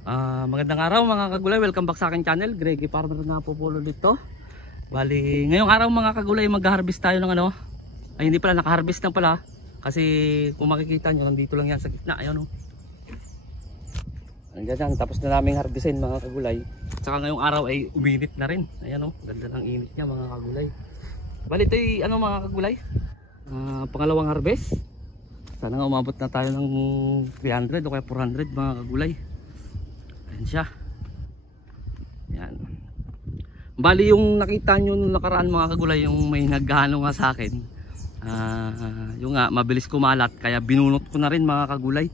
Magandang araw mga kagulay, welcome back sa aking channel, Greggy Farmer na po dito. Bali, ngayong araw mga kagulay mag-harvest tayo ng ano. Ay hindi pala, naka-harvest na pala. Kasi kung makikita nyo, nandito lang yan sa gitna, ayun o. Andiyan yan, tapos na naming harvestin mga kagulay. Saka ngayong araw ay uminit na rin. Ayan o, ganda ng init niya mga kagulay. Bali ito ay ano mga kagulay, pangalawang harvest. Sana nga umabot na tayo ng 300 o kaya 400 mga kagulay. Ayan siya. Yan. Bali yung nakita nyo nung nakaraan mga kagulay, yung may naghahano nga sa akin, yung nga mabilis kumalat, kaya binunot ko na rin mga kagulay.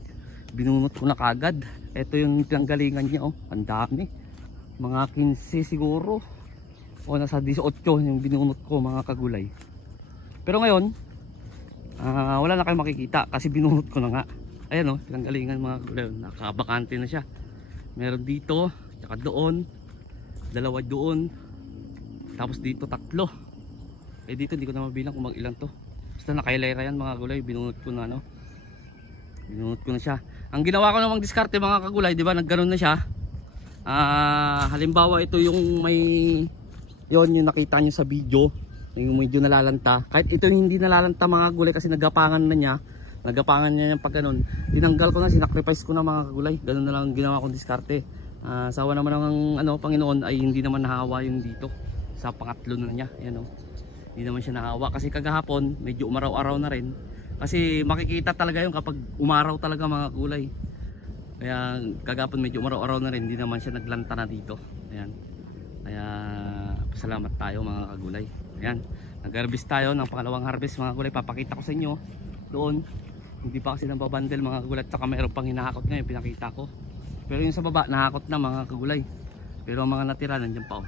Binunot ko na kagad. Ito yung pinanggalingan niya, oh. Ang dami. Mga 15 siguro o nasa 18 yung binunot ko mga kagulay. Pero ngayon wala na kayo makikita kasi binunot ko na nga. Ayan o, pinanggalingan mga kagulay. Nakabakante na siya. Meron dito, tsaka doon, dalawa doon, tapos dito tatlo. Eh dito hindi ko na mabilang kung mag-ilan to. Basta nakailera yan mga kagulay. Binunot ko na ano. Binunot ko na siya. Ang ginawa ko namang diskarte mga kagulay, di ba, nagganon na siya. Halimbawa ito yung may yon yung nakita nyo sa video, yung medyo nalalanta. Kahit ito yung hindi nalalanta mga kagulay kasi nagapangan na niya. Nagapangan niya yung pag ganun. Tinanggal ko na, sinacrifice ko na mga kagulay. Ganun na lang ginawa kong diskarte. Sawa naman ng ano, Panginoon ay hindi naman nahawa yung dito. Sa pangatlo na niya. Ayan, oh. Hindi naman siya nahawa kasi kagahapon medyo umaraw-araw na rin. Kasi makikita talaga yung kapag umaraw talaga mga kagulay. Kaya kagahapon medyo umaraw-araw na rin. Hindi naman siya naglanta na dito. Ayan. Kaya pasalamat tayo mga kagulay. Ayan. Nag-harvest tayo ng pangalawang harvest mga kagulay. Papakita ko sa inyo doon. Hindi pa kasi nababandel mga kagulay. At saka mayroon pang hinahakot ngayon, pinakita ko. Pero yung sa baba nahakot na mga kagulay. Pero ang mga natira nandiyan pa, oh.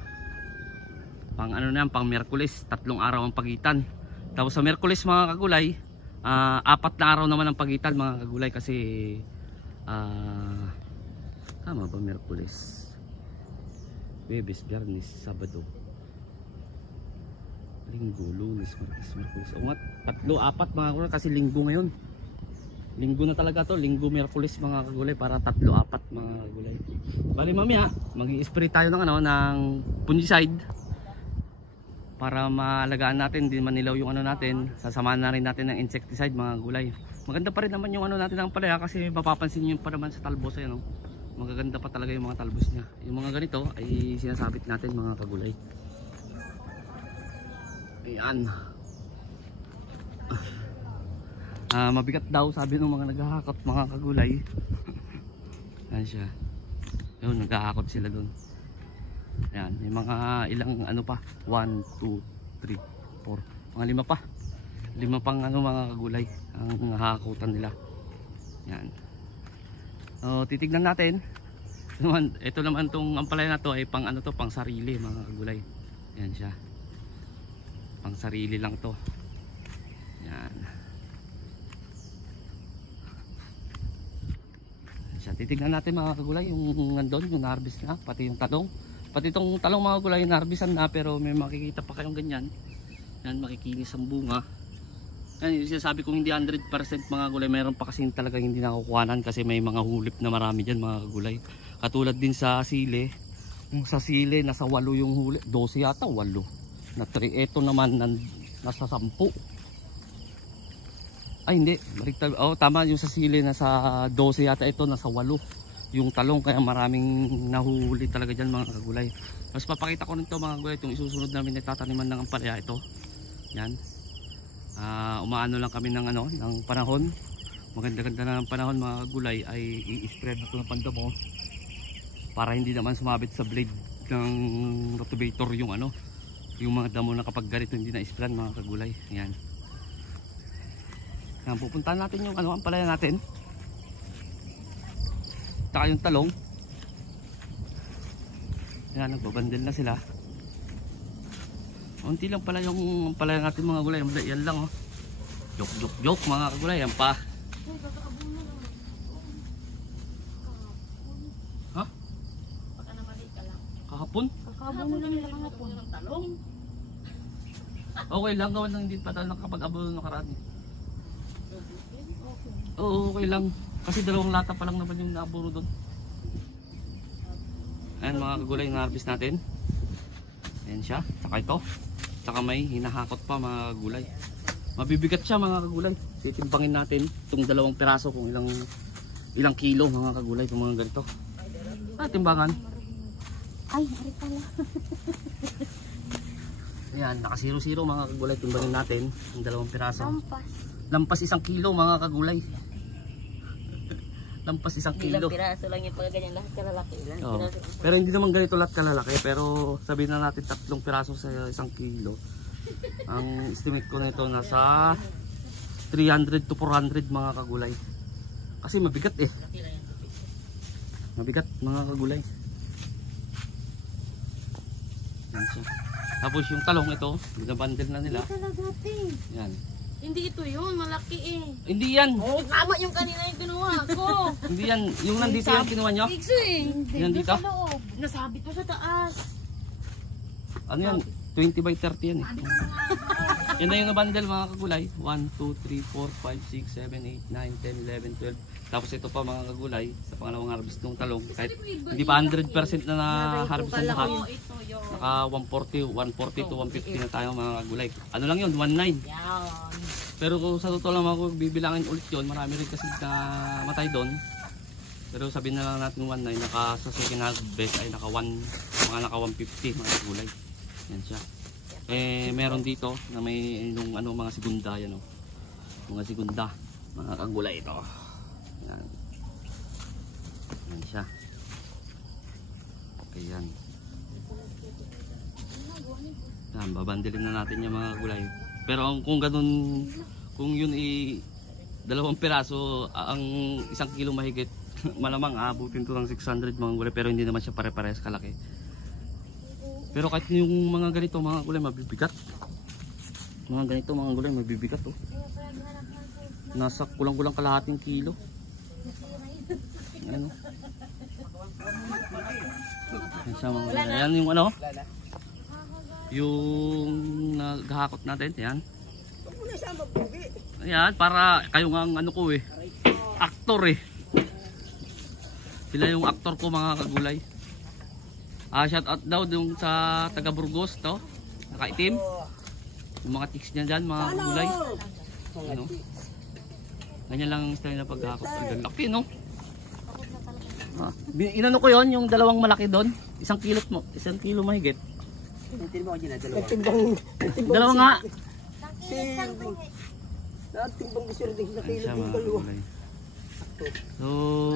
Pang ano na yan, pang Miyerkules, 3 araw ang pagitan. Tapos sa Miyerkules mga kagulay, 4 na araw naman ang pagitan mga kagulay. Kasi tama ba Miyerkules, Huwebes, Biyernes, Sabado, Linggo, Lunes, Martes, Miyerkules. O nga, 3, 4 mga kagulay kasi linggo ngayon. Linggo na talaga to, linggo, Miyerkules mga kagulay, para 3, 4 mga kagulay. Bali mamaya, mag-i-spray tayo ng ano, ng fungicide para maalagaan natin, hindi manilaw yung ano natin. Sasamahan na rin natin ng insecticide mga kagulay. Maganda pa rin naman yung ano natin ng palaya kasi mapapansin nyo pa naman sa talbos, ayan, oh. Magaganda pa talaga yung mga talbos niya. Yung mga ganito ay sinasabit natin mga kagulay. Ayan. Mabigat daw sabi ng mga naghahakot mga kagulay. Ayan siya. Yun, naghahakot sila dun. Ayan, may mga ilang ano pa, 1, 2, 3, 4, mga 5 pa. 5 pang ano mga kagulay ang hahakutan nila. Ayan. Titignan natin. Ito naman tong ampalaya na to ay pang ano to, pang sarili mga kagulay. Ayan siya. Pang sarili lang to. Ayan. Siya, titignan natin mga kagulay yung nandun, yung na-harvest na, pati yung talong. Pati itong talong mga kagulay na-harvestan na, pero may makikita pa kayong ganyan. Yan, makikinis ang bunga. Yan, yung sinasabi kong hindi 100% mga kagulay, mayroon pa kasi talaga hindi nakukuhanan kasi may mga hulip na marami dyan mga kagulay. Katulad din sa sile. Yung sa sile, nasa 8 yung hulip, 12 yata, 8 na 3, eto naman nasa 10. Ay hindi, baliktad. Oh, tama, yung sa sili nasa 12 yata, ito nasa 8 yung talong, kaya maraming nahuhuli talaga dyan mga kagulay. Tapos papakita ko rin to mga kagulay, itong isusunod namin na tataniman ng ampalaya ito. Yan. Umaano lang kami ng ano, ng panahon. Maganda-ganda na ng panahon mga kagulay, ay i-spread na ito ng pandamo para hindi naman sumabit sa blade ng rotovator yung ano, yung mga damo na kapag ganito hindi na ispread mga kagulay. Yan. Pupuntahan natin yung ano, ampalaya natin. Saka yung talong. Yan, nagbabandel na sila. Unti lang pala yung ampalaya natin mga gulay. Yan lang, oh. Joke mga kagulay. Yan pa. Ha? Kahapon? Kakabon mo lang nila kahapon ng talong. Okay lang, gawan lang hindi pa tayo nakapag-abol nakaraan. Oo, okay lang. Kasi 2 lata pa lang naman yung naburo doon. Yan mga kagulay na harvest natin. Ayan siya. Tsaka ito. Tsaka may hinahakot pa mga kagulay. Mabibigat siya mga kagulay. Titimbangin natin itong 2 piraso kung ilang kilo mga kagulay. Itong mga ganito. Timbangan. Ay, ari pala. Ayan, naka 0-0 mga kagulay. Timbangin natin yung 2 piraso. Lampas. Lampas 1 kilo mga kagulay. Lampas 1 kilo. Ilang piraso lang yung pagka ganyan lahat kalalaki. Ilang Oo. piraso. Pero hindi naman ganito lahat kalalaki. Pero sabihin na natin 3 piraso sa 1 kilo. Ang estimate ko nito nasa 300 to 400 mga kagulay. Kasi mabigat eh. Mabigat mga kagulay. Yan siya. Tapos yung talong ito, binabundle na nila. Talaga ate. Yan. Hindi ito yun, malaki eh. Hindi yan. Oh, tama yung kanina yung kinuha ko. Hindi yan. Yung nandito yung kinuha nyo. Bigso eh. Yan dito? Sa loob. Nasabit ko sa taas. Ano yan? 20 by 30 yan eh. Yan na yung nabundle mga kagulay. 1, 2, 3, 4, 5, 6, 7, 8, 9, 10, 11, 12. Tapos ito pa mga kagulay sa pangalawang harvest ng talong. Kahit hindi pa 100% na na-harvest ang lahat. Ito yun. Naka 140 to 150 na tayo mga kagulay. Ano lang yun? 19. Yan. Pero kung sa totoo lang ako bibilangin ulit yun, marami rin kasi na matay doon. Pero sabihin na lang natin 19, naka sa second harvest ay naka 150 mga kagulay. Yan siya. Eh meron dito na may yung ano mga segunda yan oh. Mga segunda, mga kagulay ito. Yan. Yan siya. Ayan. Yan, babandilin na natin yung mga kagulay. Pero kung ganun, kung yun 2 piraso, ang 1 kilo mahigit, malamang abutin to ng 600 mga gulay. Pero hindi naman siya pare-parehas kalaki. Pero kahit yung mga ganito mga gulay mabibigat. Mga ganito mga gulay mabibigat oh. Nasa kulang-kulang kalahating kilo. Ano? Yan siya mga gulay. Ayan yung ano? Yung naghahakot natin, yan. Ayan, para kayo nga ang ano ko eh. Aktor eh. Sila yung aktor ko mga kagulay. Shout out daw yung sa taga Burgos to. Nakaitim. Yung mga tics niya dyan, mga kagulay. Ano? Ganyan lang ang style na paghahakot. Ang laki no? Inano ko yon yung 2 malaki doon. 1 kilo mahigit. Nagtimbang 2 nga. nagtimbang biswerte sa Ayan siya kilo mga ng dalawa. kagulay. So,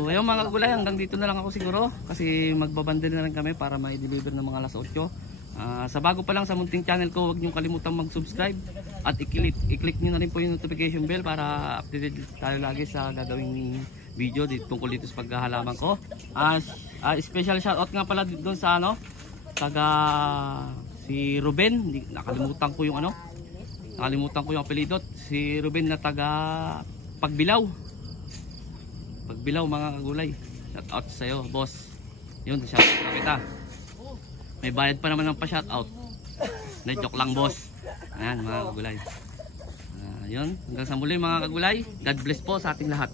ngayon mga kagulay, hanggang dito na lang ako siguro. Kasi magbabandel na rin kami para ma-deliver ng mga alas 8. Sa bago pa lang sa munting channel ko, huwag niyong kalimutang mag-subscribe. At i-click niyo na rin po yung notification bell para updated tayo lagi sa gagawing video tungkol dito sa paghahalaman ko. Special shoutout nga pala doon sa ano, taga si Ruben, nakalimutan ko yung ano. Nakalimutan ko yung apelyido. Si Ruben na taga Pagbilaw. Pagbilaw mga kagulay. Shoutout sa iyo, boss. Yun, shoutout na kita. May bayad pa naman ng pa-shoutout. Na-joke lang, boss. Ayan mga kagulay. Yun, hanggang sa muli mga kagulay. God bless po sa ating lahat.